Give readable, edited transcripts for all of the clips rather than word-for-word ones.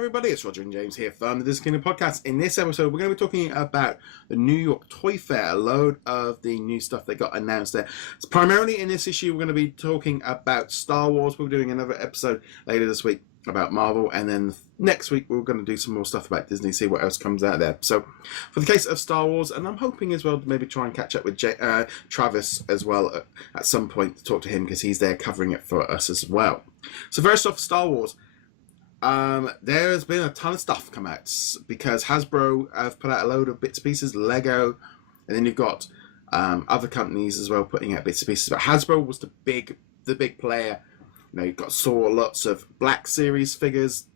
Everybody, it's Roger and James here from the DisKingdom podcast. In this episode, we're going to be talking about the New York Toy Fair, a load of the new stuff that got announced there. So primarily in this issue, we're going to be talking about Star Wars. We're doing another episode later this week about Marvel, and then next week we're going to do some more stuff about Disney, see what else comes out there. So for the case of Star Wars, and I'm hoping as well to maybe try and catch up with Travis as well at some point to talk to him, because he's there covering it for us as well. So first off, Star Wars. There's been a ton of stuff come out because Hasbro have put out a load of bits and pieces, Lego, and then you've got other companies as well putting out bits and pieces. But Hasbro was the big player. You know, you saw lots of Black Series figures,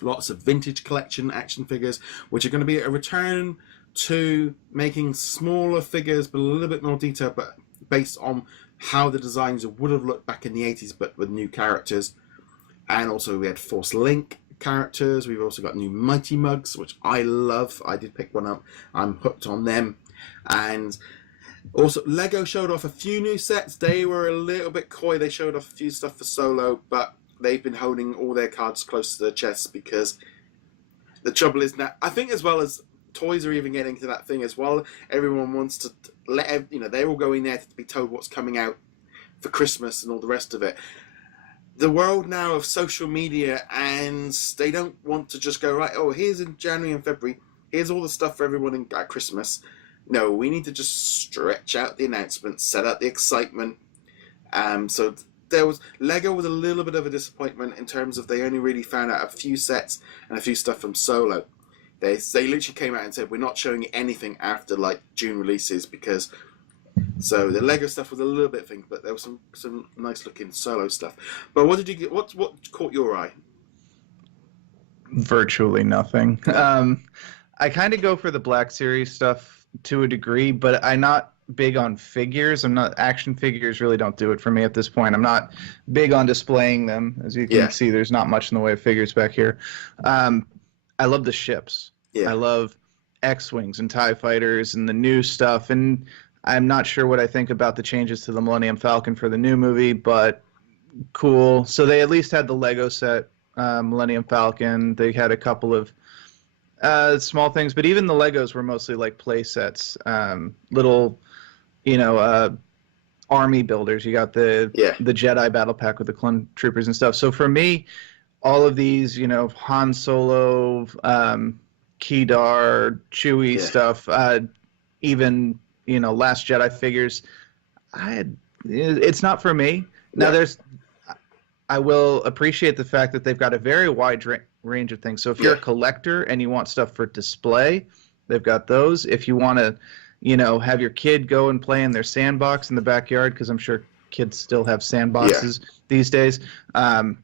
lots of vintage collection action figures, which are going to be a return to making smaller figures but a little bit more detailed, but based on how the designs would have looked back in the 80s, but with new characters. And also we had Force Link characters. We've also got new Mighty Mugs, which I love. I did pick one up. I'm hooked on them. And also Lego showed off a few new sets. They were a little bit coy. They showed off a few stuff for Solo, but they've been holding all their cards close to their chests, because the trouble is now, I think, as well as toys are even getting to that thing as well. Everyone wants to let, they're all going there to be told what's coming out for Christmas and all the rest of it. The world now of social media, and they don't want to just go, right, oh, here's in January and February, here's all the stuff for everyone at Christmas. No, we need to just stretch out the announcements, set out the excitement. So Lego was a little bit of a disappointment in terms of they only really found out a few sets and a few stuff from Solo. They literally came out and said, we're not showing anything after like June releases, because... So the Lego stuff was a little bit thing, but there was some nice looking Solo stuff. But what did you get? What caught your eye? Virtually nothing. I kind of go for the Black Series stuff to a degree, but I'm not big on figures. Action figures really don't do it for me at this point. I'm not big on displaying them. As you can see, there's not much in the way of figures back here. I love the ships. Yeah. I love X-Wings and TIE Fighters and the new stuff, and I'm not sure what I think about the changes to the Millennium Falcon for the new movie, but cool. So they at least had the Lego set, Millennium Falcon. They had a couple of small things, but even the Legos were mostly like play sets, little, army builders. You got the Jedi battle pack with the clone troopers and stuff. So for me, all of these, Han Solo, Kedar, Chewie stuff, even... Last Jedi figures, it's not for me. Now, I will appreciate the fact that they've got a very wide range of things. So if you're a collector and you want stuff for display, they've got those. If you want to, have your kid go and play in their sandbox in the backyard, because I'm sure kids still have sandboxes these days, and,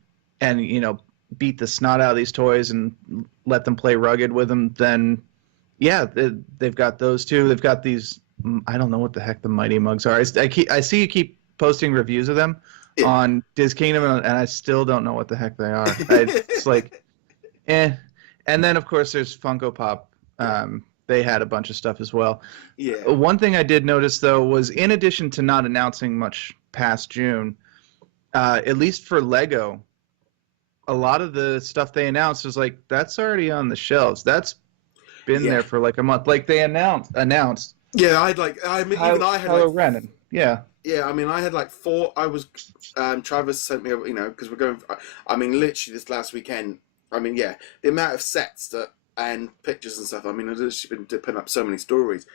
beat the snot out of these toys and let them play rugged with them, then, they've got those too. They've got these... I don't know what the heck the Mighty Mugs are. I see you keep posting reviews of them on DisKingdom, and I still don't know what the heck they are. It's like, eh. And then, of course, there's Funko Pop. They had a bunch of stuff as well. Yeah. One thing I did notice, though, was in addition to not announcing much past June, at least for Lego, a lot of the stuff they announced was like, that's already on the shelves. That's been there for like a month. Like they announced. Yeah, I had Kylo Ren. Yeah. Yeah, I mean, I had like four. Travis sent me, because we're going. Literally this last weekend. The amount of sets and pictures and stuff. I've just been putting up so many stories,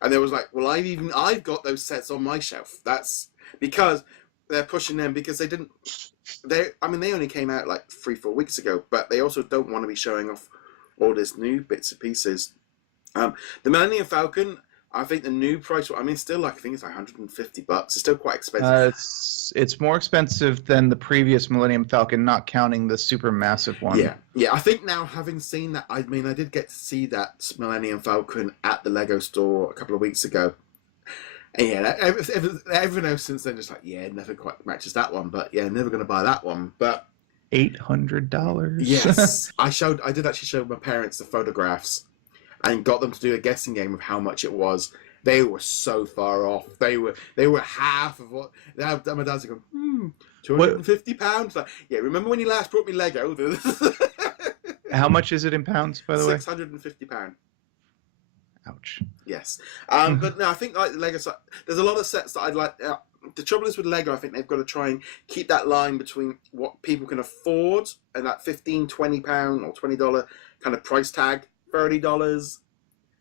and there was like, well, I've got those sets on my shelf. That's because they're pushing them, because they didn't. They only came out like 3-4 weeks ago, but they also don't want to be showing off all this new bits and pieces. The Millennium Falcon. I think the new price, still I think it's like $150. It's still quite expensive. It's more expensive than the previous Millennium Falcon, not counting the super massive one. Yeah. I think now, having seen that, I did get to see that Millennium Falcon at the Lego store a couple of weeks ago. And everyone else since then just like, nothing quite matches that one, but never going to buy that one. But $800. Yes, I did actually show my parents the photographs and got them to do a guessing game of how much it was. They were so far off. They were half of what. My dad's going, £250. Like, remember when you last brought me Lego? How much is it in pounds, by the way? £650. Ouch. Yes. But no, I think like Lego, there's a lot of sets that I'd like. The trouble is with Lego, I think they've got to try and keep that line between what people can afford and that £15, £20 or $20 kind of price tag, $30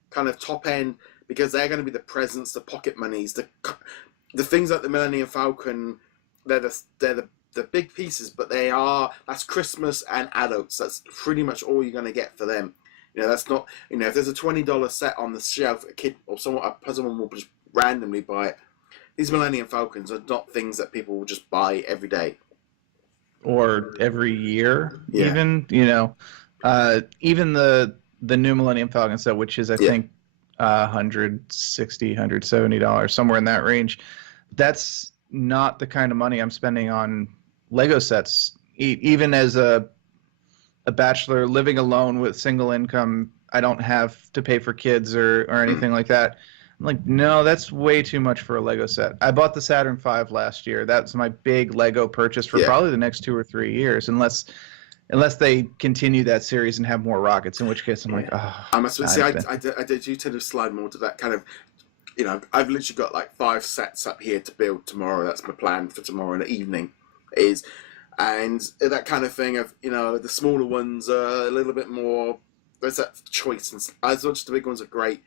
kind of top end, because they're going to be the presents, the pocket monies, the things like the Millennium Falcon. They're the big pieces, but that's Christmas and adults. That's pretty much all you're going to get for them. That's not, if there's a $20 set on the shelf, a kid or someone will just randomly buy it. These Millennium Falcons are not things that people will just buy every day. Or every year, even, even the new Millennium Falcon set, which is, I think, $160, $170, somewhere in that range. That's not the kind of money I'm spending on Lego sets. Even as a bachelor living alone with single income, I don't have to pay for kids or anything like that. I'm like, no, that's way too much for a Lego set. I bought the Saturn V last year. That's my big Lego purchase for probably the next 2 or 3 years, unless they continue that series and have more rockets, in which case I'm like, oh. I must say, I do tend to slide more to that kind of, I've literally got like 5 sets up here to build tomorrow. That's my plan for tomorrow in the evening and that kind of thing of, the smaller ones are a little bit more, there's that choice, and as much as the big ones are great,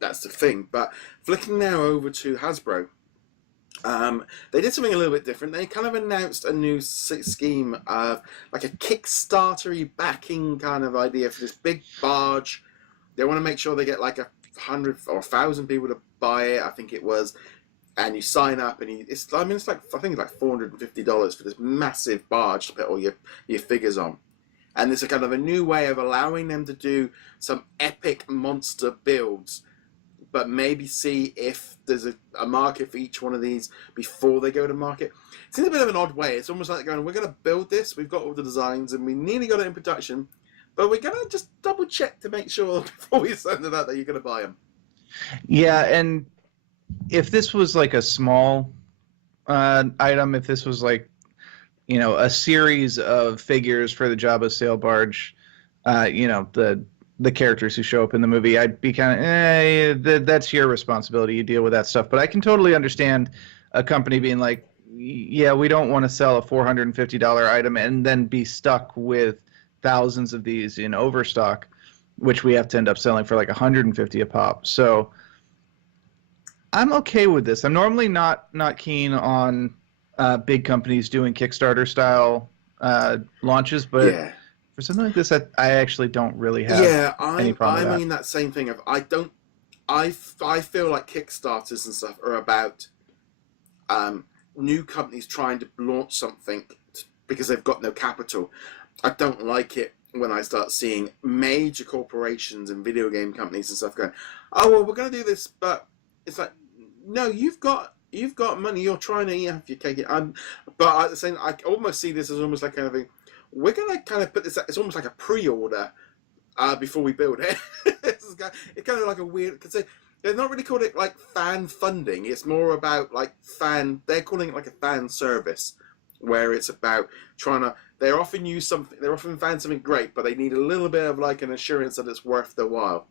that's the thing. But flicking now over to Hasbro, they did something a little bit different. They kind of announced a new scheme of like a Kickstarter-y backing kind of idea for this big barge. They want to make sure they get like 100 or 1,000 people to buy it, I think it was. And you sign up, and it's like $450 for this massive barge to put all your figures on. And it's a kind of a new way of allowing them to do some epic monster builds, but maybe see if there's a market for each one of these before they go to market. It's in a bit of an odd way. It's almost like going, we're going to build this, we've got all the designs, and we nearly got it in production, but we're going to just double check to make sure before we send it out that you're going to buy them. Yeah, and if this was like a small item, if this was like, a series of figures for the Jabba sail barge, the characters who show up in the movie, I'd be kind of, that's your responsibility. You deal with that stuff. But I can totally understand a company being like, yeah, we don't want to sell a $450 item and then be stuck with thousands of these in overstock, which we have to end up selling for like $150 a pop. So I'm okay with this. I'm normally not keen on big companies doing Kickstarter style launches, but for something like this, I actually don't really have any problem with that. I mean that same thing of I feel like Kickstarters and stuff are about new companies trying to launch something because they've got no capital. I don't like it when I start seeing major corporations and video game companies and stuff going, oh well, we're going to do this, but it's like, no, you've got money. You're trying to have your cake. But at the same, I almost see this as almost like kind of a, we're going to kind of put this. It's almost like a pre-order before we build it. It's kind of like a weird, because they're not really calling it like fan funding. It's more about like they're calling it like a fan service, where it's about trying to. They're offering you something. They're offering fans something great, but they need a little bit of like an assurance that it's worth their while.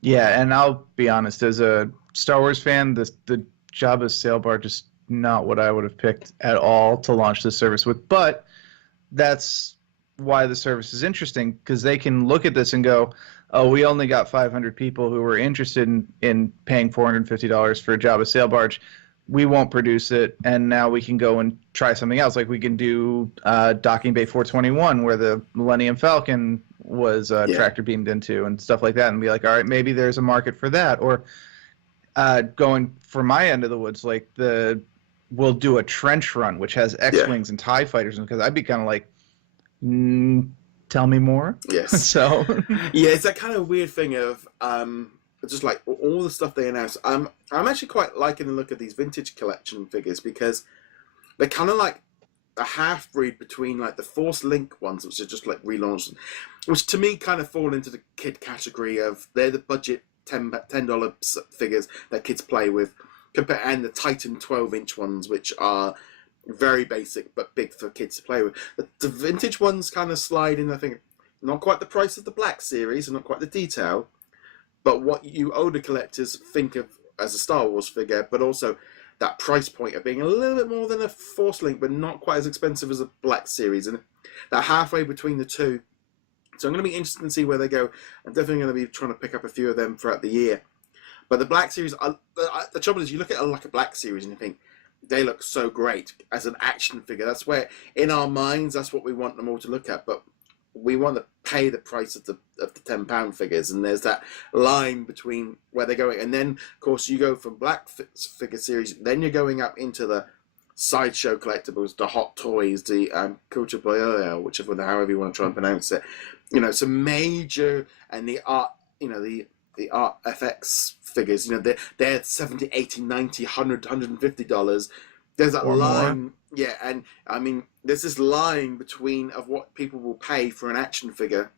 Yeah, and I'll be honest, as a Star Wars fan, the Jabba's sail barge is not what I would have picked at all to launch this service with. But that's why the service is interesting, because they can look at this and go, oh, we only got 500 people who were interested in paying $450 for a Jabba's sail barge. We won't produce it, and now we can go and try something else. Like we can do Docking Bay 421, where the Millennium Falcon was tractor beamed into and stuff like that, and be like, all right, maybe there's a market for that. Or going for my end of the woods, like we'll do a trench run, which has X-Wings and TIE fighters, because I'd be kind of like, tell me more. Yes. So yeah, it's that kind of weird thing of just like all the stuff they announced. I'm actually quite liking the look of these vintage collection figures, because they're kind of like a half-breed between like the Force Link ones, which are just like relaunched, which to me kind of fall into the kid category of they're the budget $10 figures that kids play with, and the Titan 12-inch ones, which are very basic but big for kids to play with. The vintage ones kind of slide in, I think, not quite the price of the Black Series and not quite the detail, but what you older collectors think of as a Star Wars figure, but also that price point of being a little bit more than a Force Link, but not quite as expensive as a Black Series, and that halfway between the two. So I'm going to be interested to see where they go. I'm definitely going to be trying to pick up a few of them throughout the year. But the Black Series, the trouble is, you look at like a Black Series and you think, they look so great as an action figure. That's where, in our minds, that's what we want them all to look at. But we want to pay the price of the £10 figures, and there's that line between where they're going. And then, of course, you go from Black figure series, then you're going up into the sideshow collectibles, the Hot Toys, the Culture Boyole, however you want to try and pronounce it. You know, some major, and the art, you know, the art FX figures, you know, they're $70, $80, $90, $100, $150. There's that line, more. Yeah, and I mean, there's this line between of what people will pay for an action figure,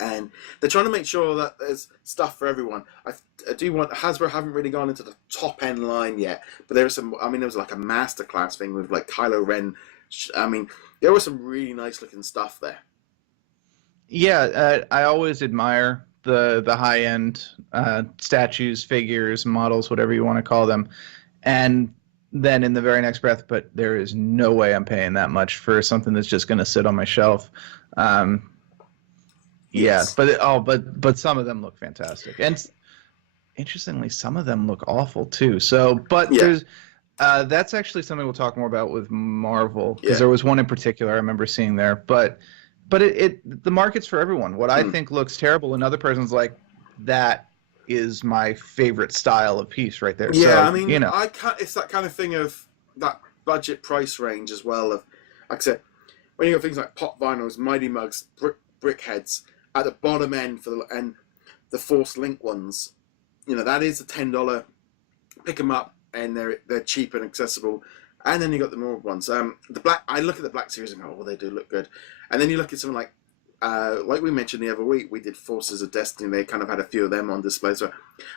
and they're trying to make sure that there's stuff for everyone. I do want, Hasbro haven't really gone into the top end line yet, but there was some. I mean, there was like a masterclass thing with like Kylo Ren. I mean, there was some really nice looking stuff there. Yeah, I always admire the high end statues, figures, models, whatever you want to call them, and then in the very next breath, but there is no way I'm paying that much for something that's just going to sit on my shelf. Yes. Yeah, but some of them look fantastic, and interestingly, some of them look awful too. So, but yeah. There's that's actually something we'll talk more about with Marvel, because there was one in particular I remember seeing there, but the market's for everyone. What I think looks terrible, another person's like, that is my favorite style of piece right there. Yeah, so, I mean, you know. It's that kind of thing of that budget price range as well. Of, like I said, when you got things like pop vinyls, mighty mugs, brick heads at the bottom end and the Force Link ones, you know, that is a $10. Pick them up and they're cheap and accessible. And then you got the more ones. I look at the Black Series and go, oh, they do look good. And then you look at something like we mentioned the other week, we did Forces of Destiny. They kind of had a few of them on display. So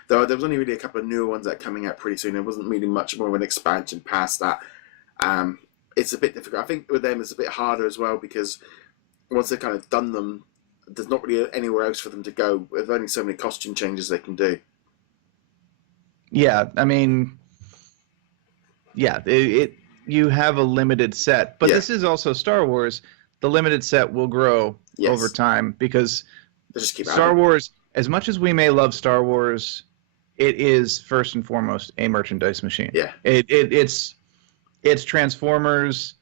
there was only really a couple of newer ones that are coming out pretty soon. There wasn't really much more of an expansion past that. It's a bit difficult. I think with them it's a bit harder as well, because once they've kind of done them, there's not really anywhere else for them to go. There's only so many costume changes they can do. Yeah, I mean, yeah, you have a limited set, but this is also Star Wars. The limited set will grow over time, because Star Wars, as much as we may love Star Wars, it is first and foremost a merchandise machine. Yeah, it's Transformers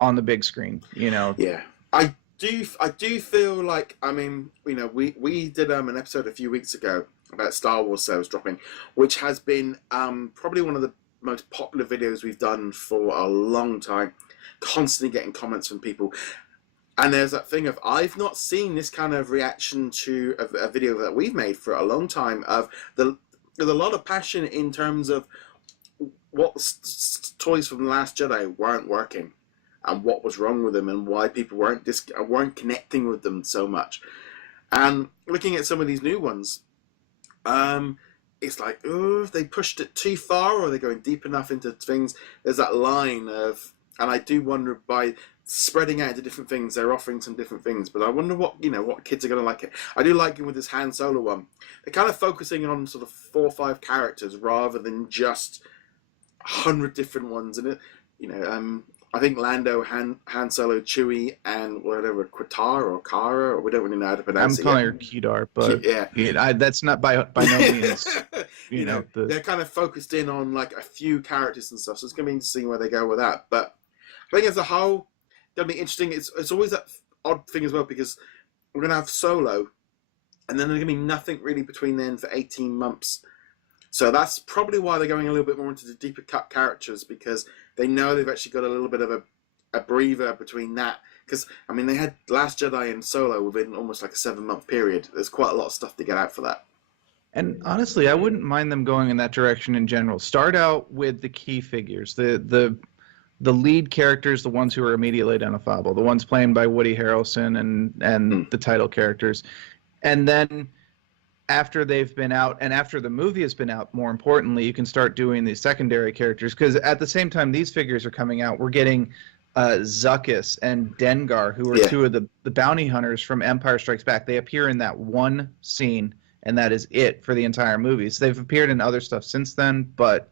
on the big screen. You know. Yeah, I do feel like, I mean, you know, we did an episode a few weeks ago about Star Wars sales dropping, which has been probably one of the most popular videos we've done for a long time. Constantly getting comments from people. And there's that thing of, I've not seen this kind of reaction to a video that we've made for a long time. There's a lot of passion in terms of what toys from The Last Jedi weren't working, and what was wrong with them, and why people weren't connecting with them so much. And looking at some of these new ones, it's like, oh, they pushed it too far, or are they going deep enough into things? There's that line of, and I do wonder, by spreading out into different things, they're offering some different things. But I wonder what kids are going to like it. I do like it with this Han Solo one. They're kind of focusing on sort of 4 or 5 characters rather than just 100 different ones. And I think Lando, Han Solo, Chewie, and whatever, Qatar or Kara, or we don't really know how to pronounce it. I'm calling her Kedar, but that's not by no means. you know, they're kind of focused in on like a few characters and stuff. So it's going to be interesting where they go with that. But I think as a whole, going to be interesting. It's always that odd thing as well, because we're going to have Solo, and then there's going to be nothing really between then for 18 months. So that's probably why they're going a little bit more into the deeper cut characters, because they know they've actually got a little bit of a breather between that. Because, I mean, they had Last Jedi and Solo within almost like a 7-month period. There's quite a lot of stuff to get out for that. And honestly, I wouldn't mind them going in that direction in general. Start out with the key figures, the lead characters, the ones who are immediately identifiable, the ones played by Woody Harrelson and the title characters. And then after they've been out, and after the movie has been out, more importantly, you can start doing the secondary characters, because at the same time these figures are coming out, we're getting Zuckuss and Dengar, who are two of the bounty hunters from Empire Strikes Back. They appear in that one scene, and that is it for the entire movie. So they've appeared in other stuff since then, but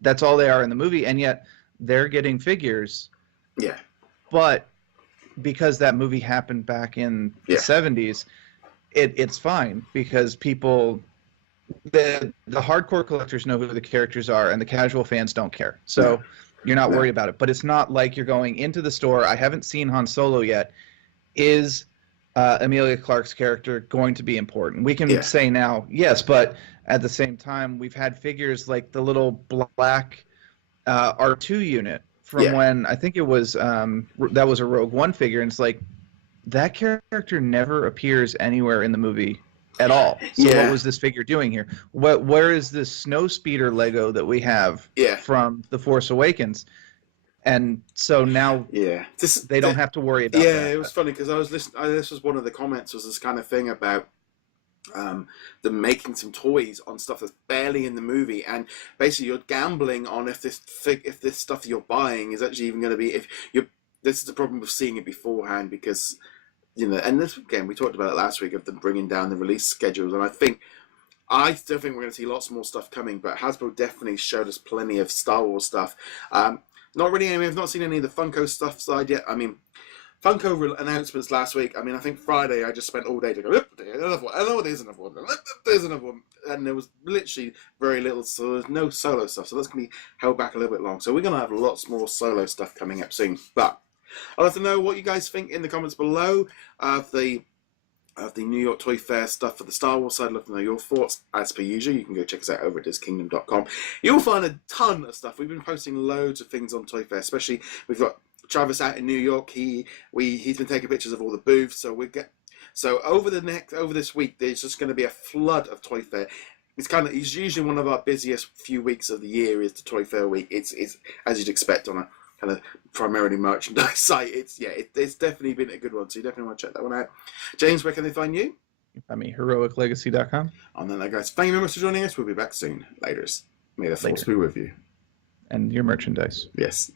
that's all they are in the movie, and yet they're getting figures. Yeah. But because that movie happened back in the 70s, it's fine because people, the hardcore collectors know who the characters are, and the casual fans don't care. So you're not worried about it. But it's not like you're going into the store. I haven't seen Han Solo yet. Is Emilia Clarke's character going to be important? We can say now, yes, but at the same time, we've had figures like the little black R2 unit from when I think it was that was a Rogue One figure, and it's like that character never appears anywhere in the movie at all. So what was this figure doing here? Where is this snow speeder Lego that we have from The Force Awakens? And so now they don't have to worry about that. Yeah, it was funny because I was listening. This was one of the comments, was this kind of thing about them making some toys on stuff that's barely in the movie, and basically you're gambling on if this stuff you're buying is actually even going to be, this is the problem with seeing it beforehand, because and this, again, we talked about it last week, of them bringing down the release schedules, and I still think we're going to see lots more stuff coming, but Hasbro definitely showed us plenty of Star Wars stuff. Not really. I've not seen any of the Funko stuff side yet. I mean, Funko announcements last week. I mean, I think Friday I just spent all day to go, another one. I know there's another one. There's another one. And there was literally very little, so there's no solo stuff. So that's going to be held back a little bit long. So we're going to have lots more solo stuff coming up soon. But I'd love to know what you guys think in the comments below of the New York Toy Fair stuff for the Star Wars side. I'd love to know your thoughts. As per usual, you can go check us out over at DisKingdom.com. You'll find a ton of stuff. We've been posting loads of things on Toy Fair, especially we've got Travis out in New York. He's been taking pictures of all the booths. So over this week, there's just going to be a flood of Toy Fair. It's usually one of our busiest few weeks of the year is the Toy Fair week. It's as you'd expect on a kind of primarily merchandise site. It's definitely been a good one. So you definitely want to check that one out. James, where can they find you? You can find me heroiclegacy.com. And then, guys, thank you very much for joining us. We'll be back soon. Laters. May the force be with you. And your merchandise. Yes.